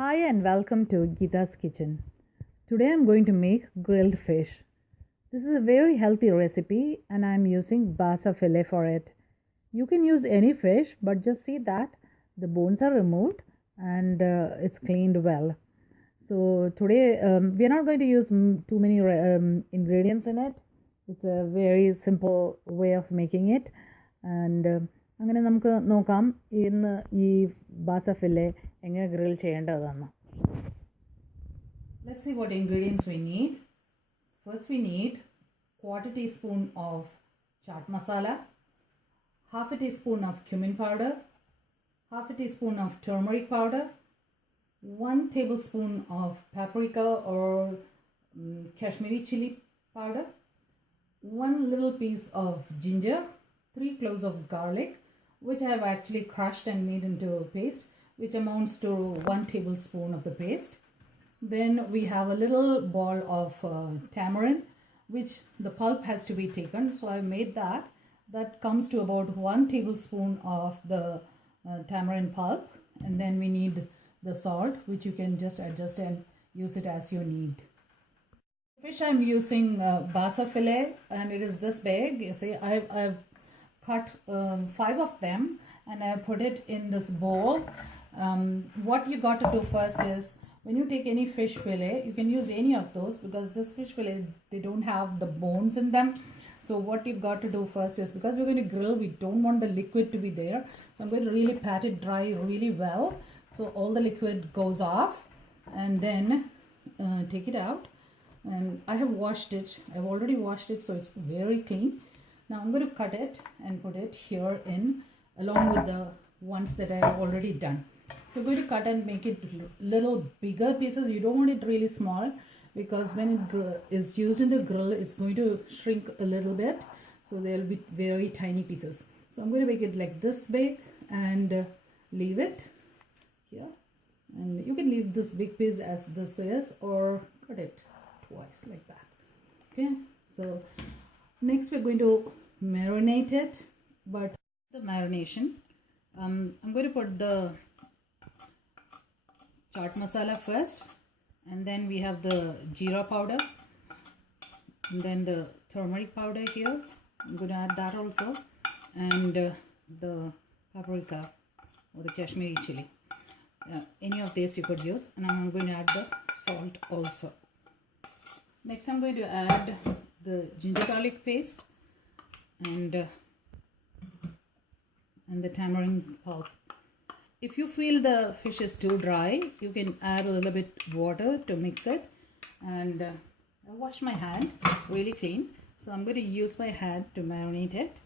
Hi and welcome to Geeta's Kitchen. Today I'm going to make grilled fish. This is a very healthy recipe and I'm using basa fillet for it. You can use any fish but just see that the bones are removed and it's cleaned well. So today we're not going to use too many ingredients in it. It's a very simple way of making it and അങ്ങനെ നമുക്ക് നോക്കാം ഇന്ന് ഈ ബാസ fillet എങ്ങനെ grill ചെയ്യേണ്ടതെന്ന്. Let's see what ingredients we need. First we need quarter teaspoon of chaat masala, half a teaspoon of cumin powder, half a teaspoon of turmeric powder, 1 tablespoon of paprika or Kashmiri chili powder, 1 little piece of ginger, 3 cloves of garlic, which I have actually crushed and made into a paste, which amounts to 1 tablespoon of the paste. Then we have a little ball of tamarind, which the pulp has to be taken. So I made that. That comes to about 1 tablespoon of the tamarind pulp. And then we need the salt, which you can just adjust and use it as you need. Fish I'm using basa fillet, and it is this big. You see, I've cut 5 of them and I put it in this bowl. What you got to do first is, when you take any fish fillet, you can use any of those because this fish fillet, they don't have the bones in them. So what you've got to do first is, because we're going to grill, we don't want the liquid to be there. So I'm going to really pat it dry really well so all the liquid goes off, and then take it out. And I have washed it. I've already washed it, so it's very clean. Now I'm going to cut it and put it here in along with the ones that I have already done. So I'm going to cut and make it little bigger pieces. You don't want it really small because when it is used in the grill, it's going to shrink a little bit. So they'll be very tiny pieces. So I'm going to make it like this big and leave it here. And you can leave this big piece as this is or cut it twice like that. Okay, so next we're going to marinate it, but the marination, I'm going to put the chaat masala first, and then we have the jeera powder, and then the turmeric powder here. I'm going to add that also, and the paprika or the Kashmiri chili. Any of these you could use, and I'm going to add the salt also. Next I'm going to add the ginger garlic paste and the tamarind pulp. If you feel the fish is too dry, you can add a little bit water to mix it. And I wash my hand really clean, so I'm going to use my hand to marinate it.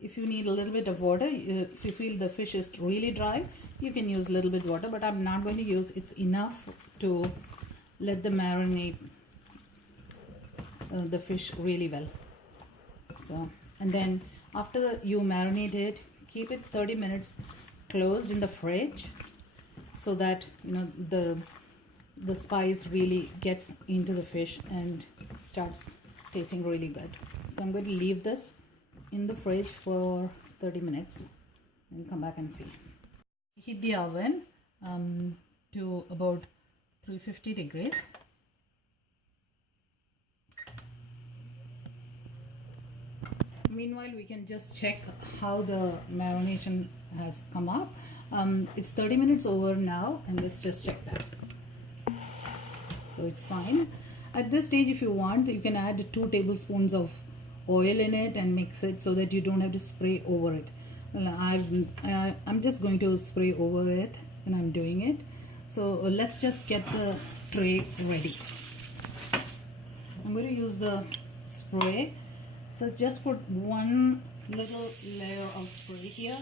If you need a little bit of water, if you feel the fish is really dry, you can use a little bit water, but I'm not going to use. It's enough to let the marinate the fish really well. So, and then after you marinate it, keep it 30 minutes closed in the fridge so that the spice really gets into the fish and starts tasting really good. So I'm going to leave this in the fridge for 30 minutes and come back and see. Heat the oven to about 350 degrees. Meanwhile, we can just check how the marination has come up. It's 30 minutes over now, and let's just check that. So it's fine. At this stage, if you want, you can add 2 tablespoons of oil in it and mix it so that you don't have to spray over it. Well, I'm just going to spray over it when I'm doing it. So let's just get the tray ready. I'm going to use the spray. So just put 1 little layer of spray here,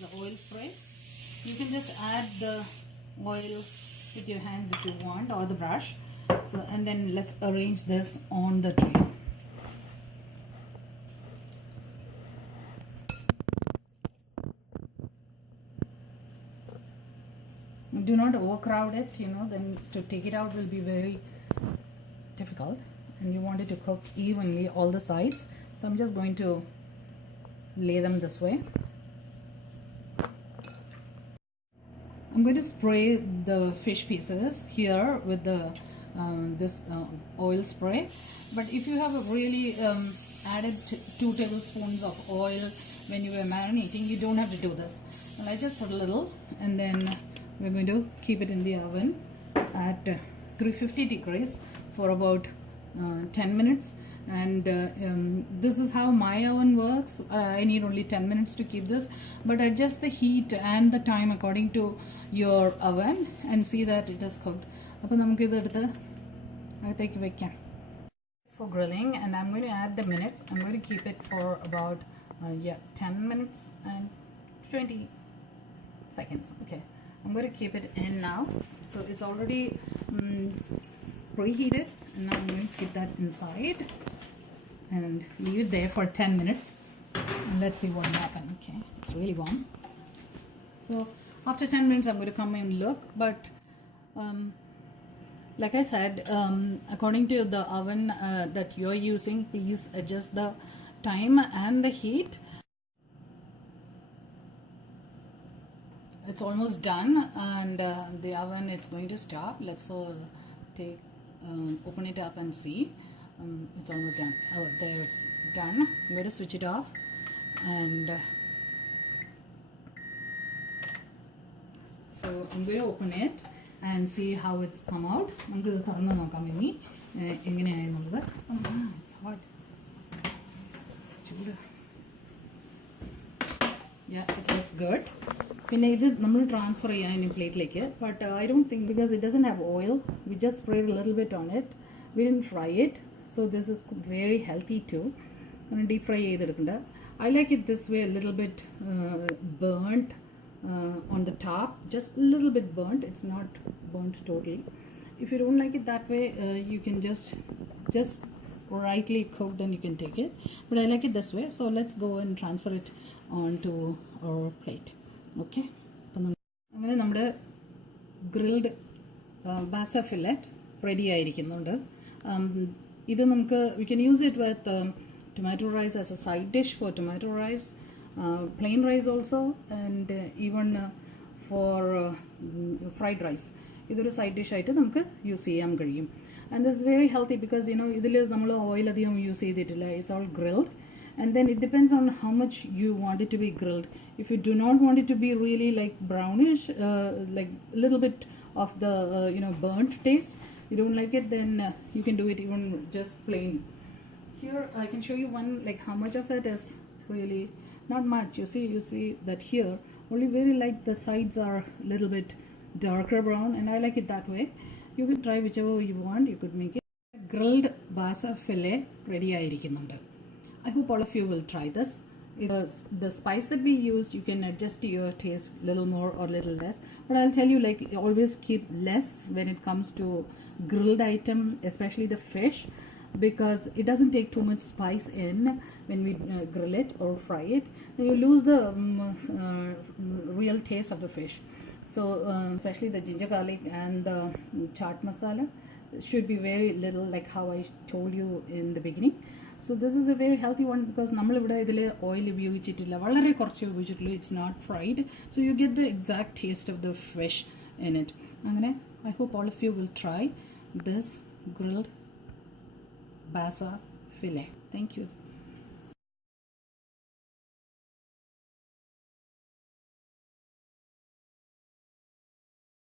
the oil spray. You can just add the oil with your hands if you want, or the brush. So, and then let's arrange this on the tray. Do not overcrowd it, then to take it out will be very difficult, and you want it to cook evenly all the sides. So I'm just going to lay them this way. I'm going to spray the fish pieces here with the this oil spray. But if you have a really added 2 tablespoons of oil when you were marinating, you don't have to do this. And I just put a little, and then we're going to keep it in the oven at 350 degrees for about 10 minutes. And this is how my oven works. I need only 10 minutes to keep this, but adjust the heat and the time according to your oven and see that it is cooked. For grilling, and I'm going to add the minutes. I'm going to keep it for about 10 minutes and 20 seconds. Okay, I'm going to keep it in now. So it's already preheated, and now I'm going to keep that inside and leave it there for 10 minutes, and let's see what happens. Okay, it's really warm. So after 10 minutes I'm going to come and look, but like I said, according to the oven that you're using, please adjust the time and the heat. It's almost done, and the oven is going to stop. Let's take open it up and see. It's almost done. Oh, there, it's done. I'm going to switch it off, and so I'm going to open it and see how it's come out. It's hard. Yeah, it looks good. We transfer it in a plate, but I don't think, because it doesn't have oil, we just sprayed a little bit on it. We didn't fry it, so this is very healthy too. I'm going to deep fry it. I like it this way, a little bit burnt on the top, just a little bit burnt. It's not burnt totally. If you don't like it that way, you can just rightly cooked, then you can take it, but I like it this way. So let's go and transfer it onto our plate. Okay, grilled basa fillet ready ആയിരിക്കുന്നുണ്ട്. We can use it with tomato rice as a side dish for tomato rice, plain rice also, and even for fried rice. This is a side dish item use ചെയ്യാൻ കഴിയും. And this is very healthy because oil use it's all grilled, and then it depends on how much you want it to be grilled. If you do not want it to be really like brownish, like a little bit of the burnt taste, you don't like it, then you can do it even just plain. Here I can show you one, like how much of it is really not much. You see that here only very light, the sides are a little bit darker brown, and I like it that way. You can try whichever you want. You could make it. Grilled basa fillet ready ആയിരിക്കുന്നുണ്ട്. I hope all of you will try this. The spice that we used, you can adjust to your taste, little more or little less, but I'll tell you, like, always keep less when it comes to grilled item, especially the fish, because it doesn't take too much spice in when we grill it or fry it. You lose the real taste of the fish. So especially the ginger garlic and the chaat masala should be very little, like how I told you in the beginning. So this is a very healthy one because oil it's not fried, so you get the exact taste of the fish in it. I hope all of you will try this grilled basa fillet. Thank you.